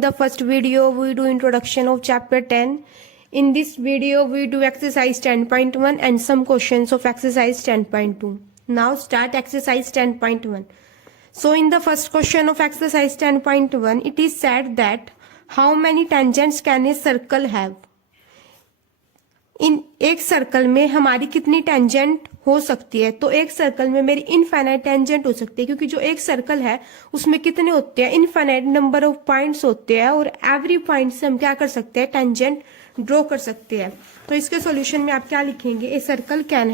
in the first video we do introduction of chapter 10. In this video we do exercise 10.1 and some questions of exercise 10.2. Now start exercise 10.1. So in the first question of exercise 10.1 it is said that how many tangents can a circle have? इन एक circle में हमारी कितनी tangent हो सकती है? तो एक circle में मेरी इनफाइनाइट टेंजेंट हो सकती है, क्योंकि जो एक सर्कल है उसमें कितने होते हैं? इनफाइनाइट नंबर ऑफ पॉइंट्स होते हैं, और एवरी पॉइंट से हम क्या कर सकते हैं? टेंजेंट ड्रॉ कर सकते हैं। तो इसके सॉल्यूशन में आप क्या लिखेंगे? A circle can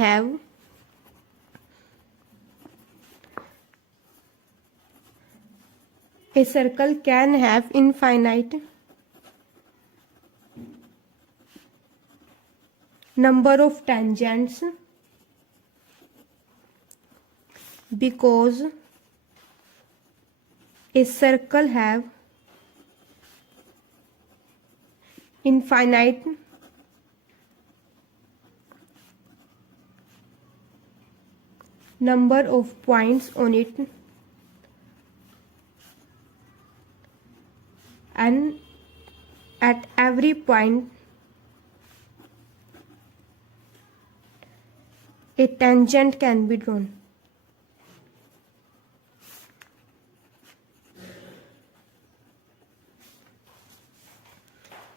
have infinite number of tangents because a circle have infinite number of points on it and at every point a tangent can be drawn.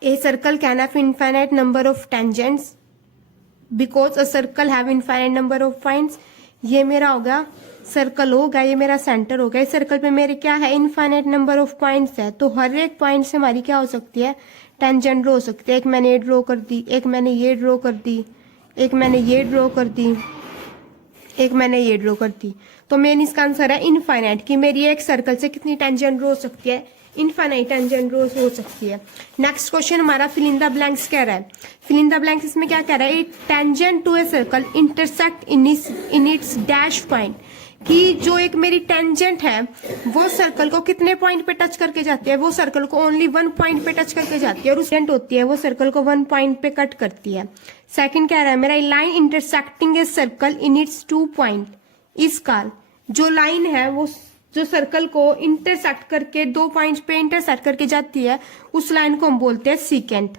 A circle can have infinite number of tangents because a circle have infinite number of points. ये मेरा होगा circle होगा, ये मेरा centre होगा। इस circle पे मेरे क्या है? इनफाइनाइट नंबर ऑफ पॉइंट्स है, तो हर एक पॉइंट से हमारी क्या हो सकती है? टेंजेंट ड्रॉ हो सकती है। एक मैंने ये ड्रॉ कर दी, एक मैंने ये ड्रॉ कर दी, एक मैंने ये ड्रॉ कर दी, एक मैंने ये ड्रॉ कर दी। तो मेन इसका आंसर है इनफाइनाइट, कि मेरी एक सर्कल से कितनी टेंजेंट ड्रॉ हो सकती है? इनफाइनाइट टेंजेंट ड्रॉ हो सकती है। नेक्स्ट क्वेश्चन हमारा फिल इन द ब्लैंक्स कह रहा है। फिल इन द ब्लैंक्स इसमें क्या कह रहा है? Tangent to a circle intersect in its dash point, कि जो एक मेरी टेंजेंट है वो सर्कल को कितने पॉइंट पे टच करके जाती है? वो सर्कल को ओनली 1 पॉइंट पे टच करके जाती है, और उस होती है वो सर्कल को 1 पॉइंट पे कट करती है। सेकंड कह रहा है मेरा line intersecting a circle in its 2 point is called, जो लाइन है वो जो सर्कल को इंटरसेक्ट करके 2 पॉइंट्स पे इंटरसेक्ट करके जाती है उस लाइन को हम बोलते हैं सीकेंट।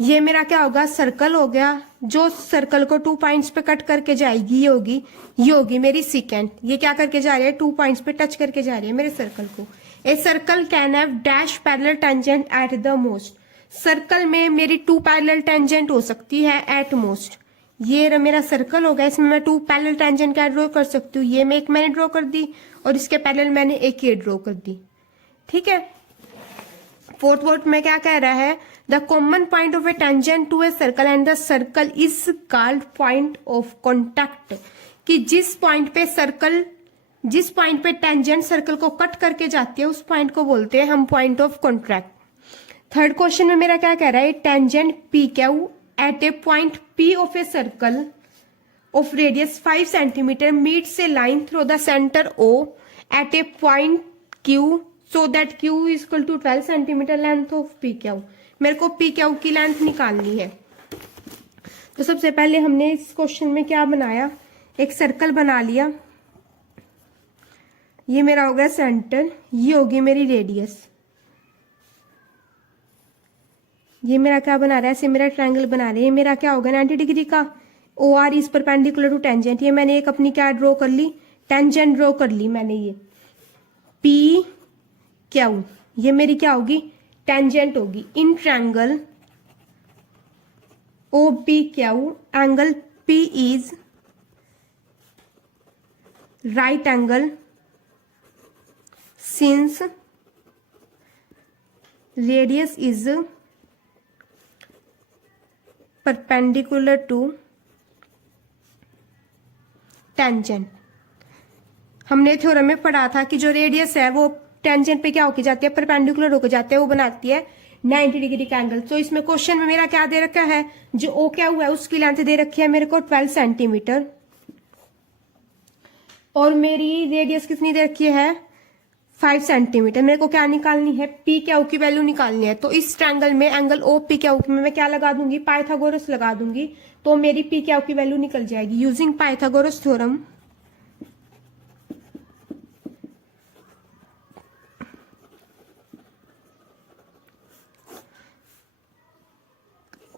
ये मेरा क्या होगा? सर्कल हो गया। जो सर्कल को 2 पॉइंट्स पे कट करके जाएगी ये होगी मेरी सीकेंट। ये क्या करके जा रही है? 2 पॉइंट्स पे टच करके जा रही है मेरे सर्कल को। A circle can have dash parallel tangent at the most, circle में मेरी 2 पैरेलल टेंजेंट हो सकती है एट मोस्ट। ये मेरा सर्कल होगा, इसमें मैं 2 पैरेलल टेंजेंट क्या ड्रॉ कर सकती हूँ? ये एक मैंने ड्रॉ कर दी और इसके पैरेलल मैंने एक ये ड्रॉ कर दी। ठीक है। फोर्थ वर्ड में क्या कह रहा है? The common point of a tangent to a circle and the circle is called point of contact, कि जिस पॉइंट पे टेंजेंट सर्कल को कट करके जाती है उस पॉइंट को बोलते हैं हम point of contact. Third question में मेरा क्या कह रहा है? Tangent P Q at a point P of a circle of radius 5 centimetre meets a line through the centre O at a point Q so that Q is equal to 12 centimetre length of P Q. मेरे को P Q की length निकालनी है। तो सबसे पहले हमने इस क्वेश्चन में क्या बनाया? एक सर्कल बना लिया। ये मेरा होगा सेंटर, ये होगी मेरी रेडियस। ये मेरा क्या बना रहा है? ऐसे मेरा ट्रायंगल बना रहा है। ये मेरा क्या होगा? 90 डिग्री का। O R is perpendicular to tangent. ये मैंने एक अपनी क्या ड्रॉ कर ली? टेंजेंट ड्रॉ कर ली मैंने। ये पी क्यू ये मेरी क्या होगी? टेंजेंट होगी। In triangle O P Q angle P is right angle since radius is perpendicular to tangent. हमने थ्योरम में पढ़ा था कि जो रेडियस है वो टेंजेंट पे क्या होके जाती है? परपेंडिकुलर होके जाती है, वो बनाती है 90 डिग्री का एंगल। तो इसमें क्वेश्चन में मेरा क्या दे रखा है? जो ओ क्या हुआ है उसकी लेंथ दे रखी है मेरे को 12 सेंटीमीटर, और मेरी रेडियस कितनी दे रखी है? 5 सेंटीमीटर। मेरे को क्या निकालनी है? पी क्यू की वैल्यू निकालनी है। तो इस ट्रायंगल में एंगल ओ पी क्यू में मैं क्या लगा दूंगी? पाइथागोरस लगा दूंगी, तो मेरी पी क्यू की वैल्यू निकल जाएगी using Pythagoras theorem.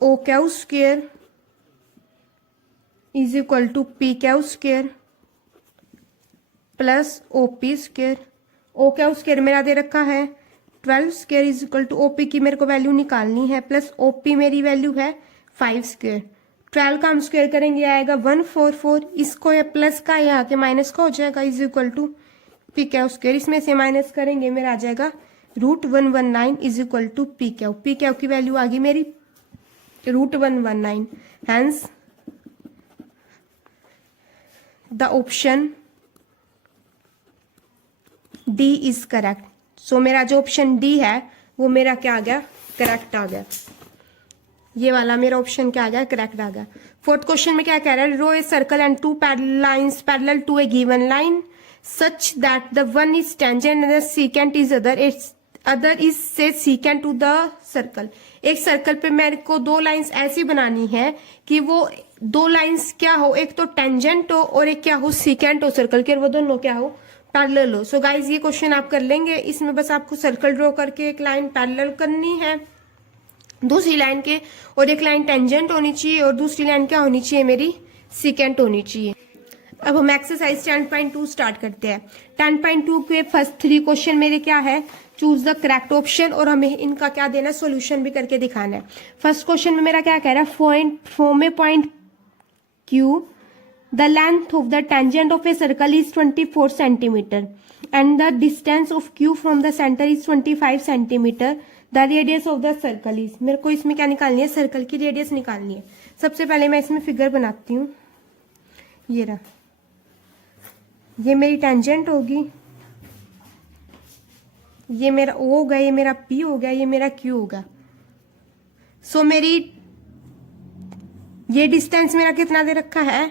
O Q square is equal to P Q square plus O P square. O Q square मेरा दे रखा है 12 square is equal to OP की मेरे को वैल्यू निकालनी है, प्लस ओपी मेरी वैल्यू है 5 स्क्वायर। 12 का हम स्क्वायर करेंगे आएगा 144, इसको ये प्लस का यहाँ के माइनस का हो जाएगा is equal to P Q square. इसमें से माइनस करेंगे मेरा आ जाएगा √119 is equal to P Q. P Q की वैल्यू आ गई मेरी √119। Hence the option D is correct. So मेरा जो ऑप्शन डी है वो मेरा क्या आ गया, करेक्ट आ गया। ये वाला मेरा ऑप्शन क्या आ गया, करेक्ट आ गया। फोर्थ क्वेश्चन में क्या कह रहा है, draw a circle and two lines parallel to a given line such that the one is tangent and the second is other is से सीकेंट टू द सर्कल। एक सर्कल पे मेरे को दो लाइंस ऐसी बनानी है कि वो दो लाइंस क्या हो, एक तो टेंजेंट हो और एक क्या हो, सीकेंट हो सर्कल के, और वो दोनों क्या हो, पैरेलल हो। सो गाइज ये क्वेश्चन आप कर लेंगे। इसमें बस आपको सर्कल ड्रॉ करके एक लाइन पैरेलल करनी है दूसरी लाइन के, और एक लाइन टेंजेंट होनी चाहिए और दूसरी लाइन क्या होनी चाहिए, मेरी सीकेंट होनी चाहिए। अब हम एक्सरसाइज 10.2 स्टार्ट करते हैं। 10.2 के फर्स्ट 3 क्वेश्चन मेरे क्या है, चूज द करेक्ट ऑप्शन, और हमें इनका क्या देना है, सोल्यूशन भी करके दिखाना है। फर्स्ट क्वेश्चन में मेरा क्या कह रहा है, form A point Q, the length of the tangent of a circle is 24 centimeter and the distance of q from the center is 25 centimeter. The radius of the circle is, मेरे को इसमें क्या निकालनी है, सर्कल की radius निकालनी है। सबसे पहले मैं इसमें फिगर बनाती हूँ। ये रहा, ये मेरी टेंजेंट होगी, ये मेरा O होगा, ये मेरा P हो गया, ये मेरा Q होगा। सो मेरी ये डिस्टेंस मेरा कितना दे रखा है,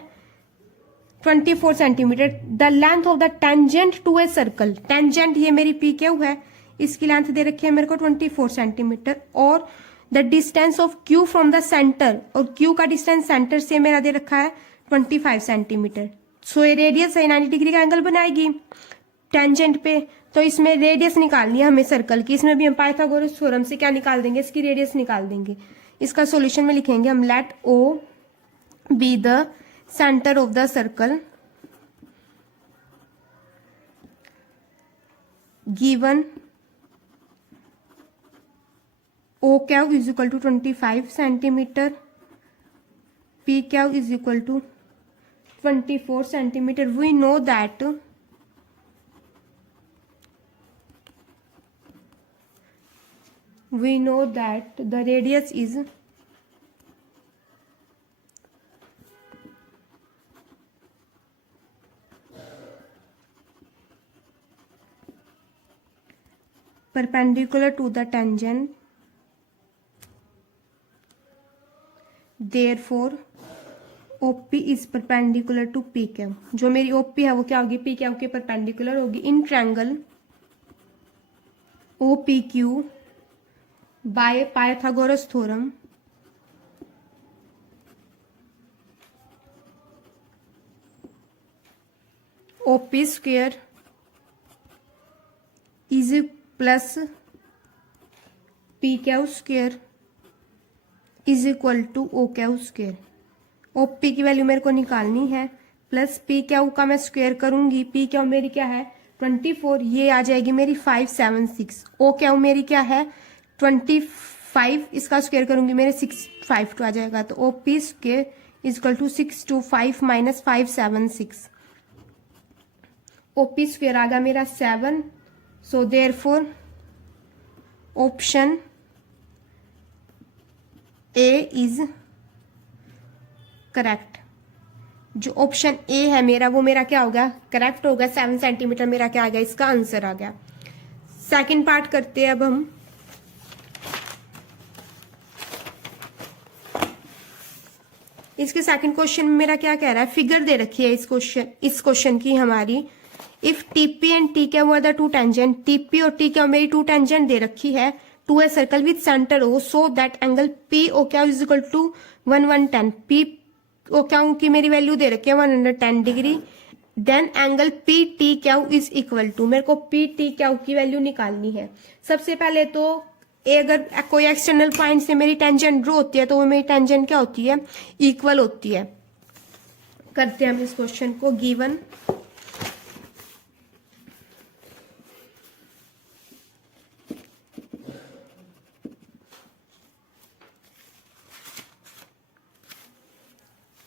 24 centimetre. The length of the tangent to a circle, tangent ये मेरी पी क्यू है, इसकी लेंथ दे रखी है मेरे को 24 सेंटीमीटर, और the distance of Q from the centre, और क्यू का डिस्टेंस सेंटर से मेरा दे रखा है 25 सेंटीमीटर। सो ये रेडियस है, 90 डिग्री का एंगल बनाएगी टेंजेंट पे। तो इसमें रेडियस निकालनी है हमें सर्कल की। इसमें भी हम पाइथागोरस थ्योरम से क्या निकाल देंगे, इसकी रेडियस निकाल देंगे। इसका सॉल्यूशन में लिखेंगे हम, let O B the center of the circle given OQ is equal to 25 centimeter, PQ is equal to 24 centimeter. We know that the radius is perpendicular to the tangent, therefore OP is perpendicular to PQ। जो मेरी OP है वो क्या होगी, PQ के perpendicular होगी। In triangle OPQ by Pythagoras theorem OP square is plus P Q square is equal to O Q square. O P की value मेरे को निकालनी है, प्लस पी क्यू का मैं स्क्वायर करूंगी। पी क्यू मेरी क्या है 24, ये आ जाएगी मेरी 576। ओ क्यू मेरी क्या है 25, इसका स्क्वायर करूंगी मेरे 652 आ जाएगा। तो O P square is equal to 625 minus 576। O P square आ गया मेरा 7। So therefore option A is correct. जो ऑप्शन ए है मेरा वो मेरा क्या होगा, करेक्ट होगा। 7 सेंटीमीटर मेरा क्या आ गया, इसका आंसर आ गया। सेकंड पार्ट करते हैं अब हम। इसके सेकंड क्वेश्चन में मेरा क्या कह रहा है, फिगर दे रखी है इस क्वेश्चन की हमारी। If TP and T Q are the two tangent, TP और टी क्यू मेरी टू टेंजेंट दे रखी है to a circle with centre O, so that angle P O Q is equal to 110। P O Q की मेरी value दे रखी है 110 degree. Then angle P T Q is equal to, मेरे को पी टी क्यू की value निकालनी है। सबसे पहले तो ए अगर कोई एक्सटर्नल पॉइंट से मेरी टेंजेंट ड्रॉ होती है तो वो मेरी टेंजेंट क्या होती है, इक्वल होती है। करते हैं हम इस क्वेश्चन को। Given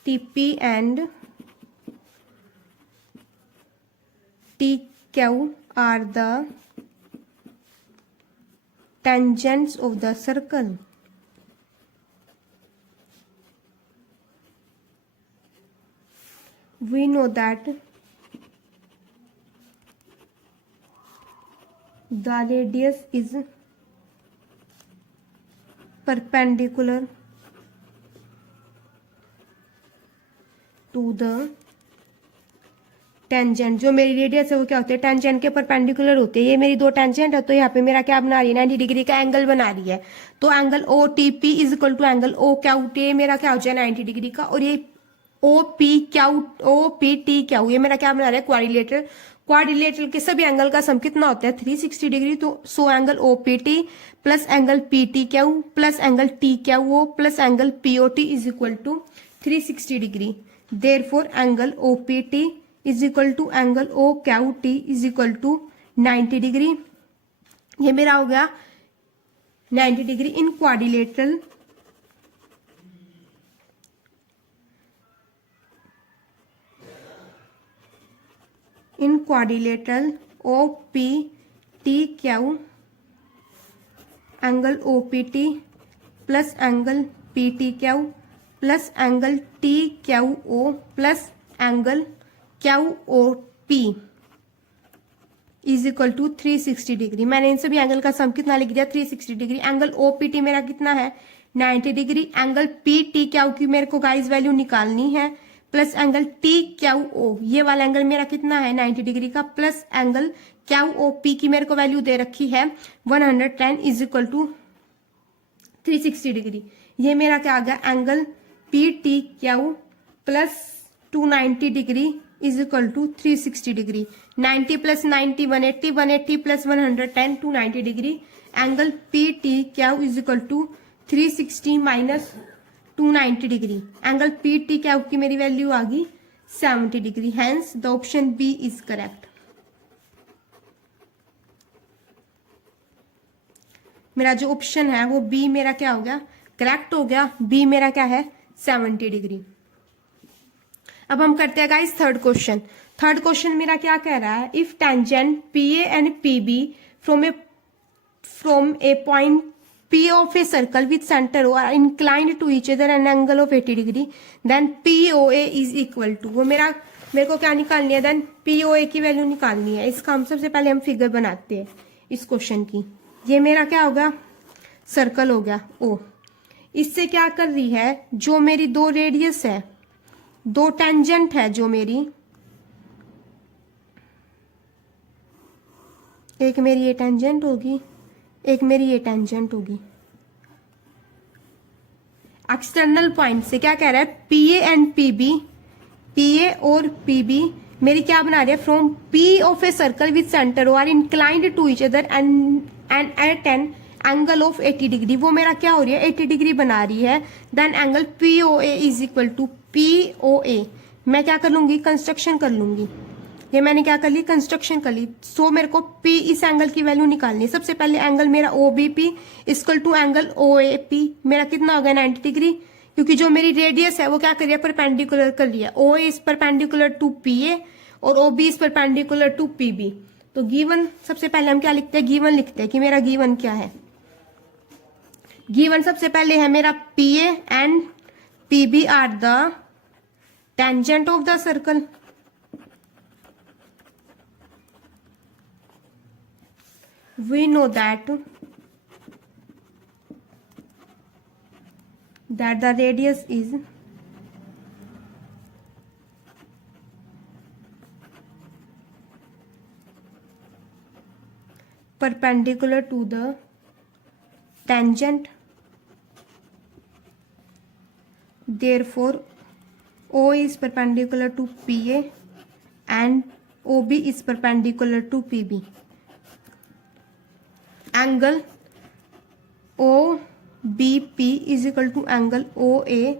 TP and TQ are the tangents of the circle. We know that the radius is perpendicular to the tangent. जो मेरी रेडियस है वो क्या होते हैं, टेंजेंट के परपेंडिकुलर होते हैं। ये मेरी दो टेंजेंट है तो यहाँ पे मेरा क्या बना रही है, 90 डिग्री का एंगल बना रही है। तो angle O T P is equal to angle O Q T, मेरा क्या हो जाए 90 डिग्री का। और ये ओ पी टी क्यू, ये मेरा क्या बना रहा है, क्वाड्रिलेटरल। क्वाड्रिलेटरल के सभी एंगल का सम कितना होता है, 360 डिग्री। तो so angle O P T plus angle P T Q plus angle T Q O plus angle P O T is equal to 360 degree. Therefore angle OPT is equal to angle OQT is equal to 90 degree. ये मेरा हो गया 90 degree in quadrilateral. In quadrilateral OPTQ angle OPT plus angle PTQ plus angle T Q O plus angle Q O P is equal to 360 degree. मैंने इन सभी angle का सम कितना लिख दिया, 360 degree. Angle O P T मेरा कितना है, 90 degree. Angle P T Q की मेरे को गाइस वैल्यू निकालनी है, plus angle T Q O, ये वाला एंगल मेरा कितना है 90 डिग्री का, plus angle Q O P की मेरे को वैल्यू दे रखी है 110 इज इक्वल टू 360 डिग्री। ये मेरा क्या आ गया, angle P T Q plus 290 degree is equal to 360 degree. 90 plus 90 180, 180 plus 110 290 degree. Angle P T Q is equal to 360 minus 290 degree. Angle P T Q की मेरी वैल्यू आ गई 70 degree. Hence the option B is correct. मेरा जो option है वो B मेरा क्या हो गया, करेक्ट हो गया। बी मेरा क्या है, 70 डिग्री। अब हम करते हैं guys third question. Third question मेरा क्या कह रहा है, if tangent P A and P B from a point P of a circle with centre are inclined to each other an angle of 80 degree then P O A is equal to, वो मेरे को क्या निकालनी है, then P O ए की value निकालनी है। इसका हम सबसे पहले हम फिगर बनाते हैं इस क्वेश्चन की। ये मेरा क्या होगा, सर्कल हो गया ओ। इससे क्या कर रही है, जो मेरी दो रेडियस है, दो टेंजेंट है जो मेरी, एक मेरी ये टेंजेंट होगी, एक मेरी ये टेंजेंट होगी। एक्सटर्नल पॉइंट से क्या कह रहा है, P A and P B, P A और पी बी मेरी क्या बना रही है, from P of a circle with centre are inclined to each other and at an angle of 80 degree. वो मेरा क्या हो रही है, 80 डिग्री बना रही है। Then angle P O A is equal to P O A. मैं क्या कर लूंगी, कंस्ट्रक्शन कर लूंगी। ये मैंने क्या कर ली, कंस्ट्रक्शन कर ली। सो मेरे को पी इस एंगल की वैल्यू निकालनी है। सबसे पहले एंगल मेरा O B P equal to angle O A P, मेरा कितना हो गया 90 डिग्री, क्योंकि जो मेरी रेडियस है वो क्या कर रही है, परपेंडिकुलर कर लिया। O A is perpendicular to P A और O B is perpendicular to P B. तो गिवन सबसे पहले हम क्या लिखते हैं, गिवन लिखते हैं कि मेरा गिवन क्या है। गिवन सबसे पहले है मेरा P A and P B are the tangent of the circle. We know that the radius is perpendicular to the tangent. Therefore, O is perpendicular to PA and OB is perpendicular to PB. Angle O B P is equal to angle O A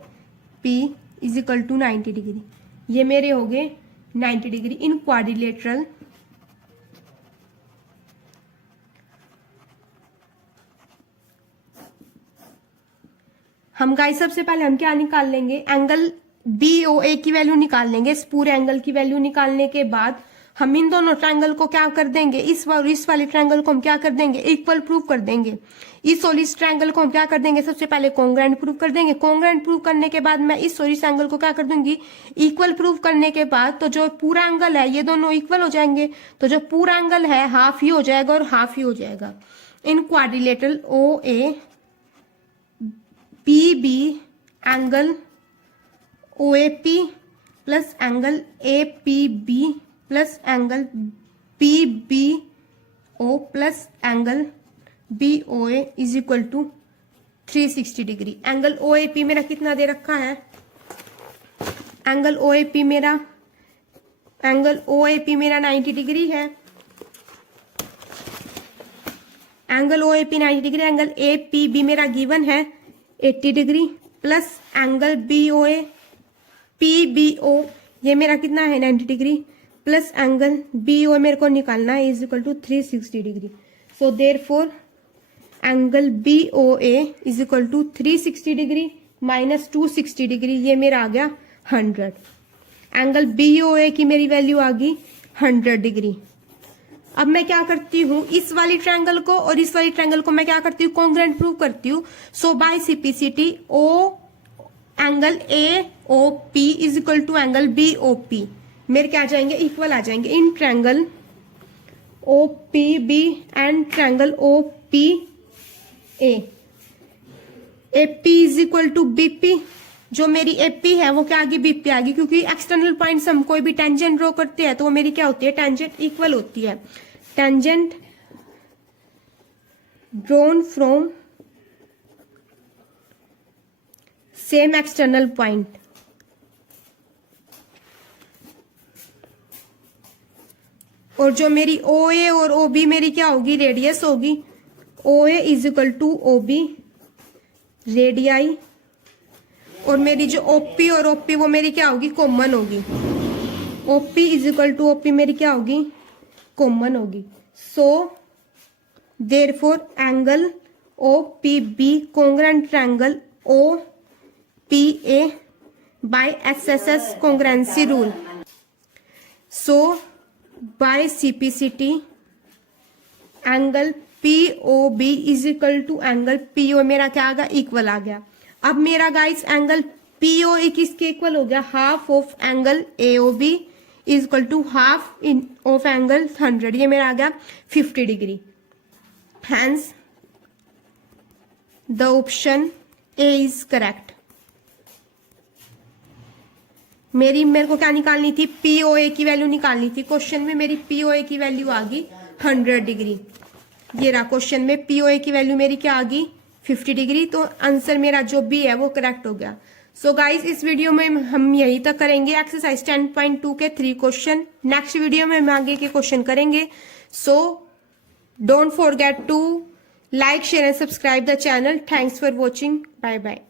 P is equal to 90 degree. ये मेरे हो गए 90 degree in quadrilateral हम guys सबसे पहले हम क्या निकाल लेंगे, एंगल बी ओ ए की वैल्यू निकाल लेंगे। इस पूरे एंगल की वैल्यू निकालने के बाद हम इन दोनों ट्रायंगल को क्या कर देंगे, इस वाले ट्रायंगल को हम क्या कर देंगे, इक्वल प्रूव कर देंगे। इस और इस ट्रायंगल को हम क्या कर देंगे, सबसे पहले कॉन्ग्रुएंट प्रूव कर देंगे। कॉन्ग्रुएंट प्रूव करने के बाद मैं इस और इस एंगल को क्या कर दूंगी, इक्वल प्रूव करने के बाद तो जो पूरा एंगल है ये दोनों इक्वल हो जाएंगे। तो जो पूरा एंगल है हाफ ही हो जाएगा और हाफ ही हो जाएगा। In quadrilateral O A P B angle O A P plus angle A P B plus angle B B O plus angle B O A is equal to 360 degree. Angle O A P मेरा कितना दे रखा है, angle O A P मेरा 90 degree है। Angle O A P 90 degree, angle A P B मेरा given है 80 degree plus angle B O A P B O ये मेरा कितना है 90 degree plus angle B O मेरे को निकालना है is equal to 360 degree. So therefore angle B O A is equal to 360 degree minus 260 degree, ये मेरा आ गया 100। एंगल बी ओ ए की मेरी वैल्यू आ गई 100 डिग्री। अब मैं क्या करती हूँ, इस वाली ट्रायंगल को और इस वाली ट्रायंगल को मैं क्या करती हूँ, कॉन्ग्रुएंट प्रूव करती हूँ। So by simplicity O angle A O P is equal to angle B O P मेरे क्या आ जाएंगे, इक्वल आ जाएंगे। In triangle O P B and triangle O P A P is equal to B P. जो मेरी AP है वो क्या आ गई, बीपी आ गई, क्योंकि एक्सटर्नल पॉइंट्स हम कोई भी टेंजेंट ड्रॉ करते हैं तो वो मेरी क्या होती है, टेंजेंट इक्वल होती है। Tangent drawn from same external point. और जो मेरी ओ ए और ओ बी मेरी क्या होगी, रेडियस होगी। O A is equal to O B radii, और मेरी जो ओपी और ओपी वो मेरी क्या होगी, कॉमन होगी। OP is equal to OP मेरी क्या होगी, कॉमन होगी। So therefore angle O P B congruent triangle O P A by SSS congruency rule. So by CPCT angle P O B is equal to angle P O मेरा क्या आ गया, equal आ गया। अब मेरा guys angle P O A किसके equal हो गया, half of angle A O B is equal to half in of angle 100, ये मेरा आ गया 50 degree. Hence the option A is correct. मेरे को क्या निकालनी थी, पीओए की वैल्यू निकालनी थी। क्वेश्चन में मेरी पीओए की वैल्यू आ गई 100 डिग्री। ये रहा क्वेश्चन में पीओए की वैल्यू मेरी क्या आ गई 50 डिग्री। तो आंसर मेरा जो भी है वो करेक्ट हो गया। सो गाइज इस वीडियो में हम यही तक करेंगे एक्सरसाइज 10.2 के 3 क्वेश्चन। नेक्स्ट वीडियो में हम आगे के क्वेश्चन करेंगे। So don't forget to like share and subscribe the channel. Thanks for watching. Bye bye.